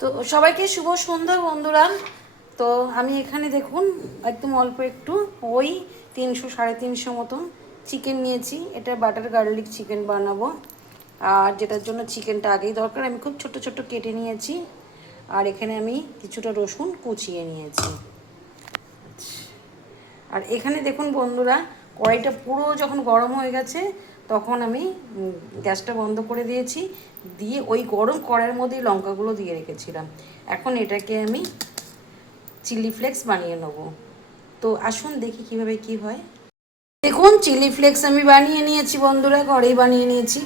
তো সবাইকে শুভ সন্ধ্যা বন্ধুরা। তো আমি এখানে দেখুন একদম অল্প একটু ওই 300 350 মতন চিকেন নিয়েছি। এটা বাটার গার্লিক চিকেন বানাবো, আর যেটার জন্য চিকেনটা আগেই দরকার আমি খুব ছোট ছোট কেটে নিয়েছি। আর এখানে আমি কিছুটা রসুন কুচিয়ে নিয়েছি। আর এখানে দেখুন বন্ধুরা, কড়াইটা পুরো যখন গরম হয়ে গেছে তখন আমি গ্যাসটা বন্ধ করে দিয়েছি, দিয়ে ওই গরম কড়াইয়ের মধ্যেই লঙ্কাগুলো দিয়ে রেখেছিলাম। এখন এটাকে আমি চিলি ফ্লেক্স বানিয়ে নেব। তো আসুন দেখি কিভাবে কি হয়। দেখুন চিলি ফ্লেক্স আমি বানিয়ে নিয়েছি বন্ধুরা, ঘরেই বানিয়ে নিয়েছি।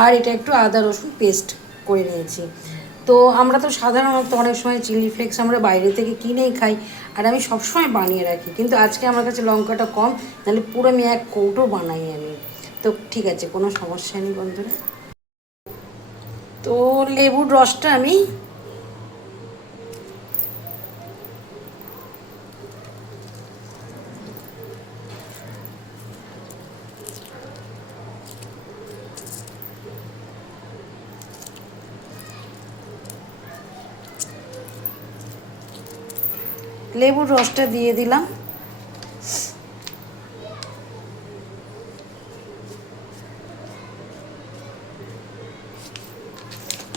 আর এটা একটু আদা রসুন পেস্ট করে নিয়েছি। তো আমরা তো সাধারণত অনেক সময় চিলি ফ্লেক্স আমরা বাইরে থেকে কিনেই খাই, আর আমি সবসময় বানিয়ে রাখি, কিন্তু আজকে আমার কাছে লঙ্কাটা কম, নাহলে পুরো আমি এক কৌটো বানাই আমি। তো ঠিক আছে, কোনো সমস্যা নেই বন্ধুরা। তো লেবুর রসটা আমি দিয়ে দিলাম।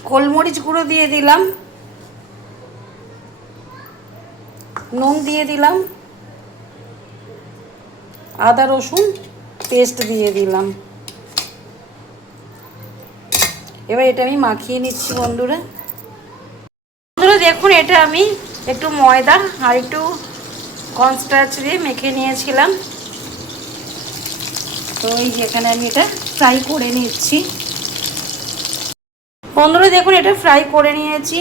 গোলমরিচ গুঁড়ো দিয়ে দিলাম, নুন দিয়ে দিলাম, আদা রসুন পেস্ট দিয়ে দিলাম। এবার এটা আমি মাখিয়ে নিচ্ছি বন্ধুরা। বন্ধুরা দেখুন, এটা আমি একটু ময়দা আর একটু কর্নস্টার্চ দিয়ে মেখে নিয়েছিলাম। তো এই যেখানে আমি এটা ফ্রাই করে নিচ্ছি বন্ধুরা। দেখুন এটা ফ্রাই করে নিয়েছি,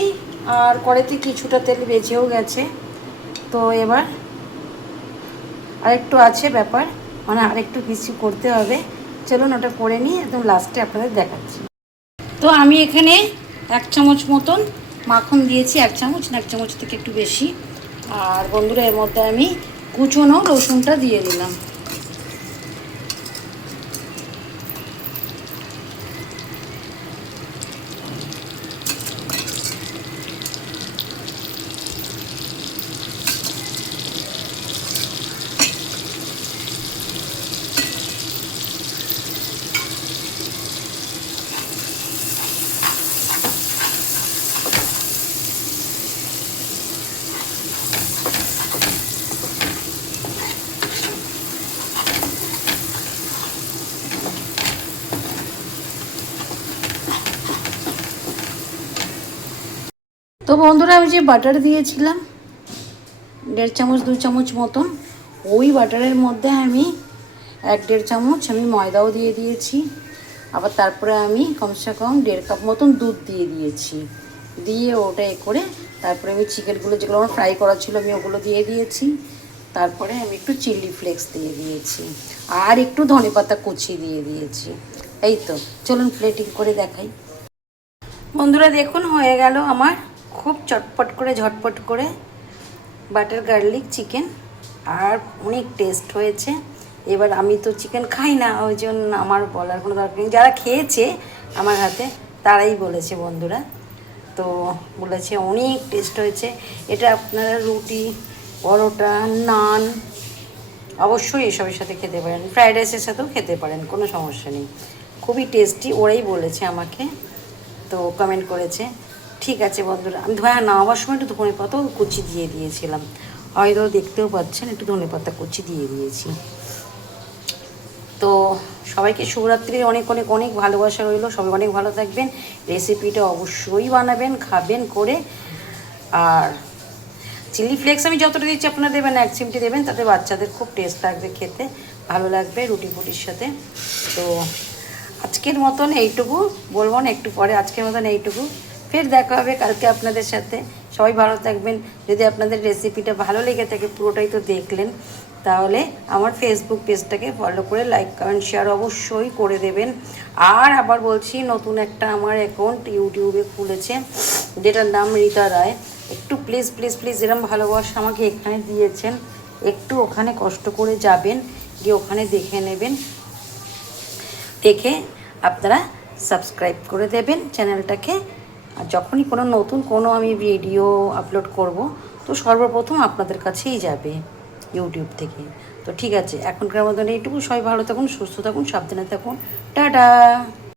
আর কড়াইতে কিছুটা তেল বেঁচেও গেছে। তো এবার আরেকটু আছে ব্যাপার, মানে আরেকটু কিছু করতে হবে। চলুন ওটা করে নিয়ে একদম লাস্টে আপনাদের দেখাচ্ছি। তো আমি এখানে 1 চামচ মতন মাখন দিয়েছি, 1 চামচ না 1 চামচ থেকে একটু বেশি। আর বন্ধুরা এর মধ্যে আমি কুচনো রসুনটা দিয়ে দিলাম। তো বন্ধুরা আমি যে বাটার দিয়েছিলাম 1.5 চামচ 2 চামচ মতন, ওই বাটারের মধ্যে আমি 1-1.5 চামচ আমি ময়দাও দিয়ে দিয়েছি। আবার তারপরে আমি কমসে কম 1.5 কাপ মতন দুধ দিয়ে দিয়েছি। দিয়ে ওটা করে তারপরে আমি চিকেনগুলো যেগুলো আমার ফ্রাই করা ছিল আমি ওগুলো দিয়ে দিয়েছি। তারপরে আমি একটু চিলি ফ্লেক্স দিয়ে দিয়েছি, আর একটু ধনেপাতা কুচি দিয়ে দিয়েছি। এই তো, চলুন প্লেটিং করে দেখাই। বন্ধুরা দেখুন হয়ে গেল আমার খুব চটপট করে ঝটপট করে বাটার গার্লিক চিকেন, আর অনেক টেস্ট হয়েছে। এবার আমি তো চিকেন খাই না, ওই জন্য আমার বলার কোনো দরকার নেই। যারা খেয়েছে আমার হাতে তারাই বলেছে বন্ধুরা, তো বলেছে অনেক টেস্ট হয়েছে। এটা আপনারা রুটি, পরোটা, নান অবশ্যই এসবের সাথে খেতে পারেন, ফ্রায়েড রাইসের সাথেও খেতে পারেন, কোনো সমস্যা নেই। খুবই টেস্টি, ওরাই বলেছে আমাকে, তো কমেন্ট করেছে। ঠিক আছে বন্ধুরা, আমি ধোয়া নামাবার সময় একটু ধনেপাতাও কুচি দিয়ে দিয়েছিলাম, হয়তো দেখতেও পাচ্ছেন একটু ধনেপাতা কুচি দিয়ে দিয়েছি। তো সবাইকে শুভরাত্রির অনেক অনেক অনেক ভালোবাসা রইল। সবাই অনেক ভালো থাকবেন। রেসিপিটা অবশ্যই বানাবেন, খাবেন করে। আর চিলি ফ্লেক্স আমি যতটা দিচ্ছি আপনারা দেবেন, 1 চিমটি দেবেন, তাতে বাচ্চাদের খুব টেস্ট লাগবে, খেতে ভালো লাগবে রুটি ফুটির সাথে। তো আজকের মতন এইটুকু, বলবো না একটু পরে, আজকের মতন এইটুকু। ফের দেখা হবে কালকে আপনাদের সাথে। সবাই ভালো থাকবেন। যদি আপনাদের রেসিপিটা ভালো লেগে থাকে, পুরোটাই তো দেখলেন, তাহলে আমার ফেসবুক পেজটাকে ফলো করে লাইক কমেন্ট শেয়ার অবশ্যই করে দেবেন। আর আবার বলছি, নতুন একটা আমার অ্যাকাউন্ট ইউটিউবে খুলেছে, যেটার নাম রীতা রায়। একটু প্লিজ প্লিজ প্লিজ এরম ভালোবাসা আমাকে এখানে দিয়েছেন, একটু ওখানে কষ্ট করে যাবেন, গিয়ে ওখানে দেখে নেবেন, দেখে আপনারা সাবস্ক্রাইব করে দেবেন চ্যানেলটাকে। আর যখনই কোনো নতুন কোনো আমি ভিডিও আপলোড করব তো সর্বপ্রথম আপনাদের কাছেই যাবে ইউটিউব থেকে। তো ঠিক আছে, এখনকার মতন এইটুকু। সবাই ভালো থাকুন, সুস্থ থাকুন, সাবধানে থাকুন। টাটা।